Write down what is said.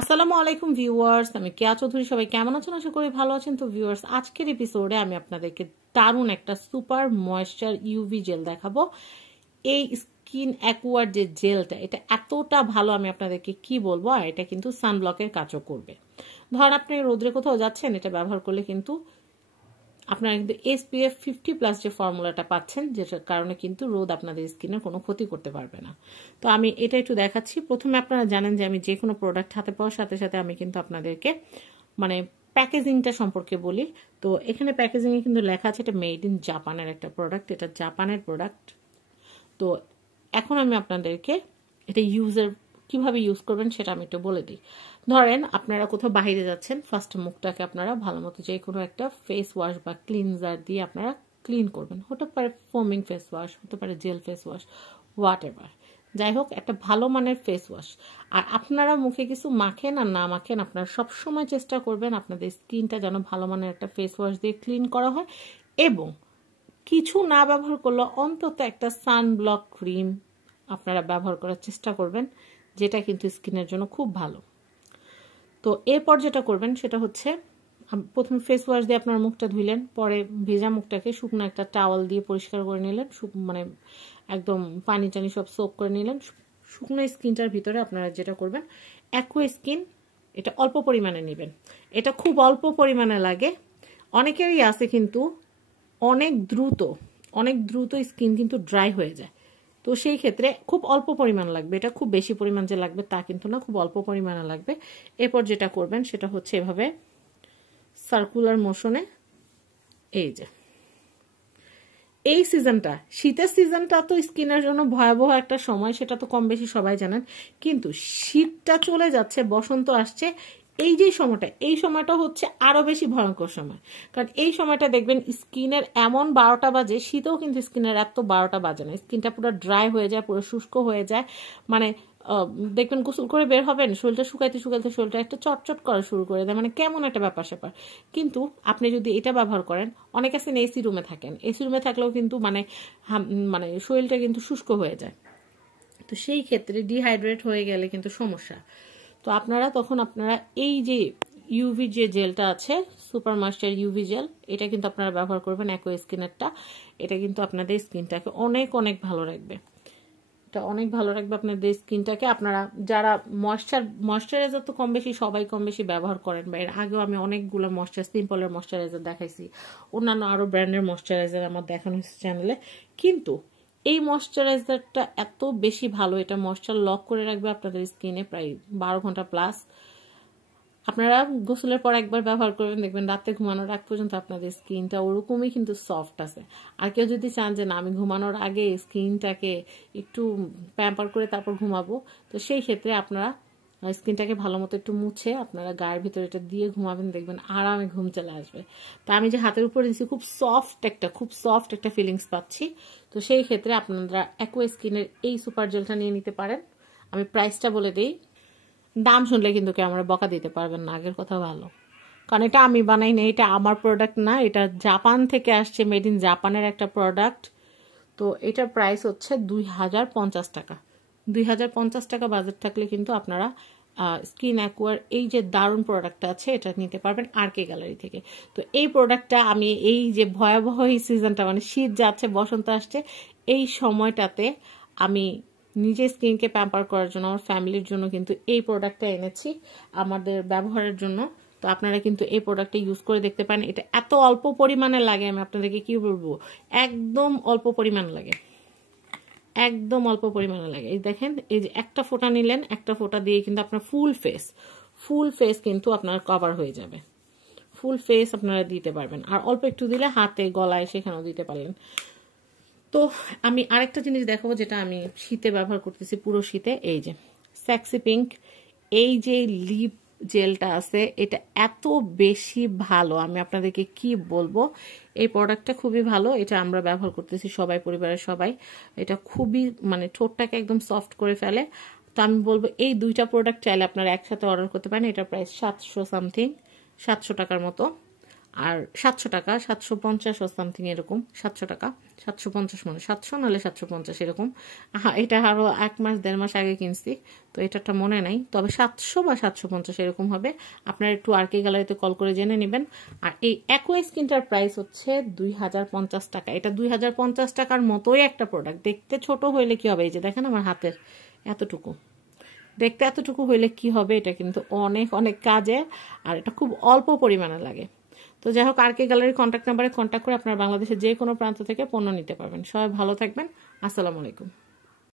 আসসালামু আলাইকুম ভিউয়ার্স, আমি কেয়া চৌধুরী। সবাই কেমন আছেন? আশা করি ভালো আছেন। তো ভিউয়ার্স, আজকের এপিসোডে আমি আপনাদেরকে দারুণ একটা সুপার ময়েশ্চার ইউভি জেল দেখাবো। এই স্কিন অ্যাকুয়ার যে জেলটা, এটা এতটা ভালো, আমি আপনাদেরকে কি বলবো। আর এটা কিন্তু সানব্লকের কাজও করবে। ধরেন আপনি রোদ্রে কোথাও যাচ্ছেন, এটা ব্যবহার করলে কিন্তু আপনারা কিন্তু SPF 50+ যে ফর্মুলাটা পাচ্ছেন, যেটার কারণে কিন্তু রোদ আপনাদের স্কিনের কোনো ক্ষতি করতে পারবে না। তো আমি এটা একটু দেখাচ্ছি। প্রথমে আপনারা জানেন যে আমি যে কোনো প্রোডাক্ট হাতে পাওয়ার সাথে সাথে আমি কিন্তু আপনাদেরকে মানে প্যাকেজিংটা সম্পর্কে বলি। তো এখানে প্যাকেজিংয়ে কিন্তু লেখা আছে এটা মেড ইন জাপানের একটা প্রোডাক্ট, এটা জাপানের প্রোডাক্ট। তো এখন আমি আপনাদেরকে এটা কিভাবে ইউজ করবেন সেটা আমি একটু বলে দিই। ধরেন আপনারা কোথাও বাইরে যাচ্ছেন, ফার্স্ট মুখটাকে আপনারা ভালো মতো যে কোনো একটা ফেস ওয়াশ বা ক্লিনজার দিয়ে আপনারা ক্লিন করবেন। হতে পারে ফোমিং ফেস ওয়াশ, হতে পারে jail face wash, what ever, যাই হোক একটা ভালো মানের ফেস ওয়াশ। আর আপনারা মুখে কিছু মাখেন আর না মাখেন, আপনারা সবসময় চেষ্টা করবেন আপনাদের স্কিনটা যেন ভালো মানের একটা ফেস ওয়াশ দিয়ে ক্লিন করা হয়। এবং কিছু না ব্যবহার করলে অন্তত একটা সানব্লক ক্রিম আপনারা ব্যবহার করার চেষ্টা করবেন, যেটা কিন্তু স্কিনের জন্য খুব ভালো। তো এরপর যেটা করবেন সেটা হচ্ছে, প্রথমে ফেস ওয়াশ দিয়ে আপনার মুখটা ধুইলেন, পরে ভেজা মুখটাকে শুকনো একটা টাওয়াল দিয়ে পরিষ্কার করে নিলেন, মানে একদম পানি টানি সব সোক করে নিলেন। শুকনো স্কিনটার ভিতরে আপনারা যেটা করবেন, অ্যাকুয়া স্কিন এটা অল্প পরিমাণে নেবেন। এটা খুব অল্প পরিমাণে লাগে, অনেকেরই আছে কিন্তু অনেক দ্রুত স্কিন কিন্তু ড্রাই হয়ে যায়। তো সেই ক্ষেত্রে খুব অল্প পরিমাণ লাগবে, এটা খুব বেশি পরিমাণ যে লাগবে তা কিন্তু না, খুব অল্প পরিমাণে লাগবে। এরপর যেটা করবেন সেটা হচ্ছে এভাবে সার্কুলার মোশনে, এই সিজনটা, শীতের সিজনটা তো স্কিনের জন্য ভয়াবহ একটা সময়, সেটা তো কম বেশি সবাই জানেন। কিন্তু শীতটা চলে যাচ্ছে, বসন্ত আসছে, এই সময়টা হচ্ছে আরো বেশি ভয়ঙ্কর সময়। কারণ এই সময়টা দেখবেন স্কিনের এমন 12টা বাজে, শীতেও কিন্তু স্কিনের এত 12টা বাজে না, স্কিনটা পুরো ড্রাই হয়ে যায়, পুরো শুষ্ক হয়ে যায়। মানে দেখবেন গোসল করে বের হবেন, শরীরটা শুকাইতে শুকাইতে শরীরটা একটা চটচট করা শুরু করে দেয়, মানে কেমন একটা ব্যাপার স্যাপার। কিন্তু আপনি যদি এটা ব্যবহার করেন, অনেক আছেন এসি রুমে থাকেন, এসি রুমে থাকলেও কিন্তু মানে শরীরটা কিন্তু শুষ্ক হয়ে যায়। তো সেই ক্ষেত্রে ডিহাইড্রেট হয়ে গেলে কিন্তু সমস্যা। তো তখন আপনারা এই যে ইউভি যে জেলটা আছে, সুপার ময়েশ্চার ইউভি জেল, এটা কিন্তু আপনারা ব্যবহার করবেন অ্যাকুয়া স্কিনেরটা। এটা কিন্তু আপনাদের স্কিনটাকে অনেক অনেক ভালো রাখবে, এটা অনেক ভালো রাখবে আপনাদের স্কিনটাকে। আপনারা যারা ময়েশ্চারাইজার তো কম বেশি সবাই কম বেশি ব্যবহার করেন, বা এর আগেও আমি অনেকগুলো সিম্পলের ময়েশ্চারাইজার দেখাইছি, অন্যান্য আরো ব্র্যান্ডের ময়েশ্চারাইজার আমার দেখানো হয়েছে চ্যানেলে। কিন্তু এই ময়েশ্চারাইজারটা এত বেশি ভালো, এটা ময়েশ্চার লক করে রাখবে আপনাদের স্কিনে প্রায় 12 ঘন্টা প্লাস। আপনারা গোসলের পর একবার ব্যবহার করবেন, দেখবেন রাতে ঘুমানোর আগ পর্যন্ত আপনাদের স্কিনটা ওরকমই কিন্তু সফট আছে। আর কেউ যদি চান যে না, আমি ঘুমানোর আগে স্কিনটাকে একটু প্যাম্পার করে তারপর ঘুমাবো, তো সেই ক্ষেত্রে আপনারা স্কিনটাকে ভালো মতো একটু মুছে আপনারা গায়ের ভিতরে এটা দিয়ে ঘুমাবেন, দেখবেন আরামে ঘুম চলে আসবে। তো আমি যে হাতের উপরে দিচ্ছি, খুব সফট একটা ফিলিংস পাচ্ছি। তো সেই ক্ষেত্রে আপনারা অ্যাকুয়া স্কিনের এই সুপার জেলটা নিয়ে নিতে পারেন। আমি প্রাইসটা বলে দিই, দাম শুনলে কিন্তু কেউ আমরা বকা দিতে পারবেন না, আগের কথা ভালো। কারণ এটা আমি বানাই না, এটা আমার প্রোডাক্ট না, এটা জাপান থেকে আসছে, মেড ইন জাপানের একটা প্রোডাক্ট। তো এটার প্রাইস হচ্ছে 2050 টাকা। 2050 টাকা বাজেট থাকলে কিন্তু আপনারা স্কিন অ্যাকুয়ার এই যে দারুণ প্রোডাক্টটা আছে, এটা নিতে পারবেন RK গ্যালারি থেকে। তো এই প্রোডাক্টটা আমি এই যে ভয়াবহ এই সিজনটা, মানে শীত যাচ্ছে বসন্ত আসছে, এই সময়টাতে আমি নিজের স্কিনকে প্যাম্পার করার জন্য, আমার ফ্যামিলির জন্য কিন্তু এই প্রোডাক্টটা এনেছি আমাদের ব্যবহারের জন্য। তো আপনারা কিন্তু এই প্রোডাক্টটা ইউজ করে দেখতে পারেন। এটা এত অল্প পরিমাণে লাগে, আমি আপনাদেরকে কি বলবো, একদম অল্প পরিমাণ লাগে, একদম অল্প পরিমাণে লাগে। এই দেখেন, এই যে একটা ফোঁটা নিলেন, একটা ফোঁটা দিয়ে কিন্তু আপনার ফুল ফেস কিন্তু আপনার কভার হয়ে যাবে, ফুল ফেস আপনারা দিতে পারবেন। আর অল্প একটু দিলে হাতে গলায় সেখানেও দিতে পারলেন। তো আমি আরেকটা জিনিস দেখাবো, যেটা আমি শীতে ব্যবহার করতেছি পুরো শীতে। এই যে সেক্সি পিঙ্ক, এই যে লিপ জেলটা আছে, এটা এত বেশি ভালো, আমি আপনাদেরকে কি বলবো। এই প্রোডাক্টটা খুবই ভালো, এটা আমরা ব্যবহার করতেছি সবাই, পরিবারের সবাই। এটা খুবই মানে ঠোঁটটাকে একদম সফট করে ফেলে। তো আমি বলবো এই দুইটা প্রোডাক্ট চাইলে আপনারা একসাথে অর্ডার করতে পারেন। এটা প্রাইস 700 সামথিং, 700 টাকার মতো। আর 700 টাকা, 750 ও সামথিং এরকম, 700 টাকা, 750 মানে 700 নাহলে 750 এরকম। এটা আরও 1 মাস 1.5 মাস আগে কিনছি, তো এটাটা মনে নাই, তবে 700 বা 750 এরকম হবে। আপনারা একটু আরকে গ্যালারিতে কল করে জেনে নেবেন। আর এই একই স্কিনটার প্রাইস হচ্ছে 2050 টাকা। এটা 2050 টাকার মতোই একটা প্রোডাক্ট। দেখতে ছোট হইলে কি হবে, এই যে দেখেন আমার হাতের এতটুকু, দেখতে এতটুকু হইলে কি হবে, এটা কিন্তু অনেক অনেক কাজে, আর এটা খুব অল্প পরিমাণে লাগে। তো যাই হোক, আরকে গ্যালারির কন্ট্যাক্ট নাম্বারে কন্ট্যাক্ট করে আপনারা বাংলাদেশের যে কোনো প্রান্ত থেকে পণ্য নিতে পারবেন। সবাই ভালো থাকবেন। আসসালামু আলাইকুম।